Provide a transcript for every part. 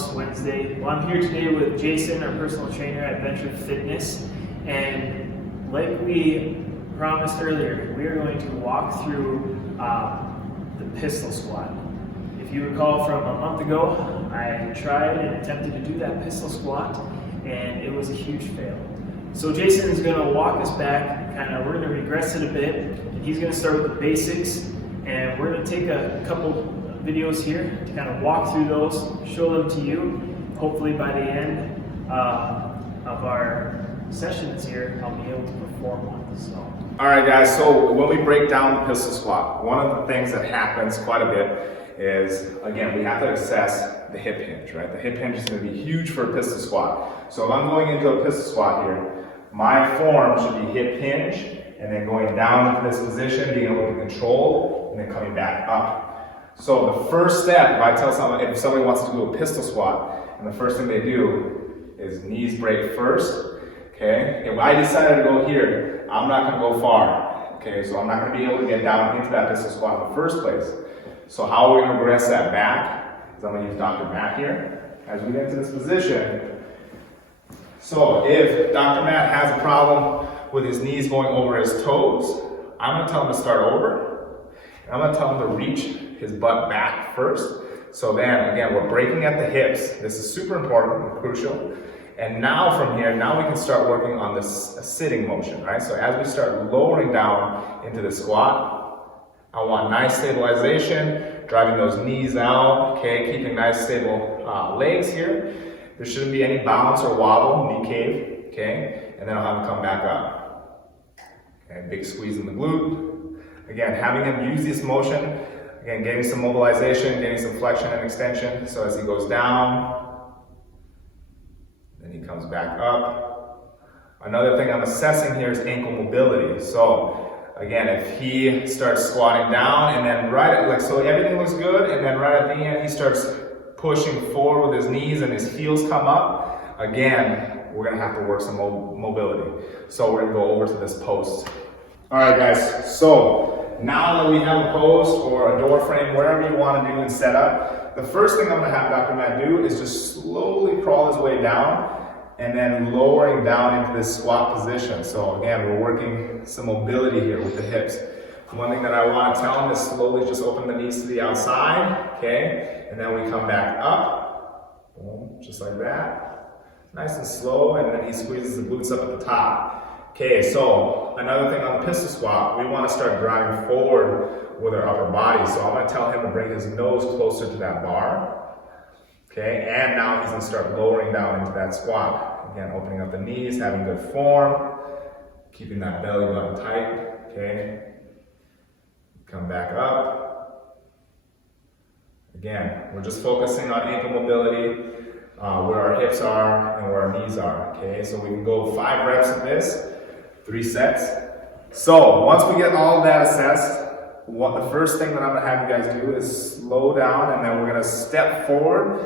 Wellness Wednesday. Well, I'm here today with Jason, our personal trainer at Venture Fitness, and like we promised earlier, we are going to walk through the pistol squat. If you recall from a month ago, I tried and attempted to do that pistol squat, and it was a huge fail. So Jason is going to walk us back, we're going to regress it a bit, and he's going to start with the basics, and we're going to take a couple videos here to kind of walk through those, show them to you. Hopefully by the end of our sessions here, I'll be able to perform one. So. All right, guys, so when we break down the pistol squat, one of the things that happens quite a bit is, again, we have to assess the hip hinge, right? The hip hinge is going to be huge for a pistol squat. So if I'm going into a pistol squat here, my form should be hip hinge, and then going down into this position, being able to control, and then coming back up. So the first step, if I tell someone, if somebody wants to do a pistol squat, and the first thing they do is knees break first, okay? If I decided to go here, I'm not gonna go far, okay? So I'm not gonna be able to get down into that pistol squat in the first place. So how are we gonna progress that back? Is I'm gonna use Dr. Matt here. As we get into this position, so if Dr. Matt has a problem with his knees going over his toes, I'm gonna tell him to start over. And I'm gonna tell him to reach his butt back first. So then, again, we're breaking at the hips. This is super important and crucial. And now from here, now we can start working on this sitting motion, right? So as we start lowering down into the squat, I want nice stabilization, driving those knees out, okay? Keeping nice stable legs here. There shouldn't be any bounce or wobble, knee cave, okay? And then I'll have him come back up. Okay, big squeeze in the glute. Again, having him use this motion, again, getting some mobilization, getting some flexion and extension. So as he goes down, then he comes back up. Another thing I'm assessing here is ankle mobility. So again, if he starts squatting down and then so everything looks good, and then right at the end, he starts pushing forward with his knees and his heels come up, again, we're gonna have to work some mobility. So we're gonna go over to this post. All right, guys, so now that we have a post or a door frame, wherever you wanna do and set up, the first thing I'm gonna have Dr. Matt do is just slowly crawl his way down and then lowering down into this squat position. So again, we're working some mobility here with the hips. One thing that I want to tell him is slowly just open the knees to the outside, okay? And then we come back up, boom, just like that. Nice and slow, and then he squeezes the glutes up at the top. Okay, so another thing on the pistol squat, we want to start driving forward with our upper body. So I'm going to tell him to bring his nose closer to that bar, okay? And now he's going to start lowering down into that squat. Again, opening up the knees, having good form, keeping that belly button tight, okay? Come back up. Again, we're just focusing on ankle mobility, where our hips are and where our knees are, okay? So we can go 5 reps of this, 3 sets. So once we get all of that assessed, the first thing that I'm gonna have you guys do is slow down, and then we're gonna step forward,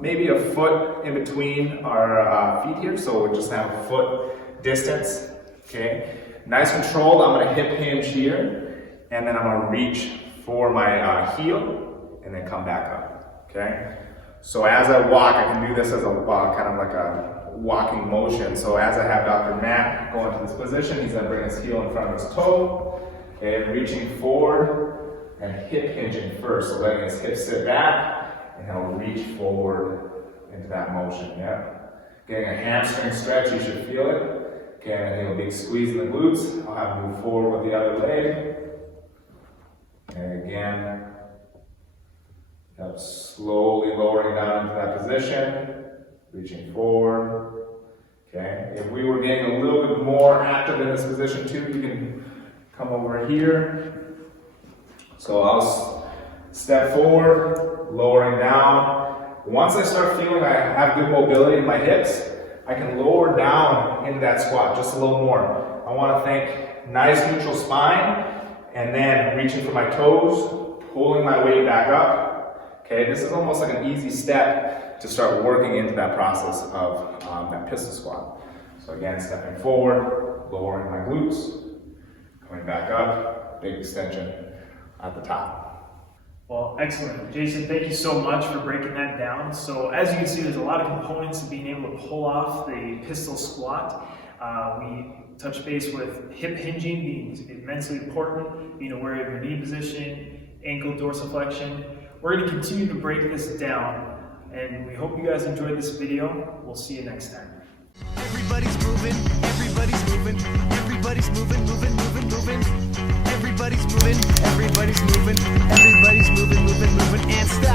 maybe a foot in between our feet here, so we'll just have a foot distance, okay? Nice control, I'm gonna hip hinge here, and then I'm gonna reach for my heel, and then come back up, okay? So as I walk, I can do this as a kind of like a walking motion. So as I have Dr. Matt go into this position, he's gonna bring his heel in front of his toe, okay, reaching forward and hip hinging first, so letting his hips sit back, and he'll reach forward into that motion, yeah? Getting a hamstring stretch, you should feel it. Okay, and then he'll big squeeze in the glutes. I'll have him move forward with the other leg. And again, slowly lowering down into that position, reaching forward. Okay, if we were getting a little bit more active in this position too, you can come over here. So I'll step forward, lowering down. Once I start feeling I have good mobility in my hips, I can lower down into that squat just a little more. I want to think nice neutral spine, and then reaching for my toes, pulling my weight back up. Okay, this is almost like an easy step to start working into that process of that pistol squat. So again, stepping forward, lowering my glutes, coming back up, big extension at the top. Well, excellent. Jason, thank you so much for breaking that down. So as you can see, there's a lot of components to being able to pull off the pistol squat. We touch base with hip hinging being immensely important, being aware of your knee position, ankle dorsiflexion. We're going to continue to break this down, and we hope you guys enjoyed this video. We'll see you next time. Everybody's moving, everybody's moving, everybody's moving, moving, moving, moving. Everybody's moving, everybody's moving, everybody's moving, moving, moving, and stop.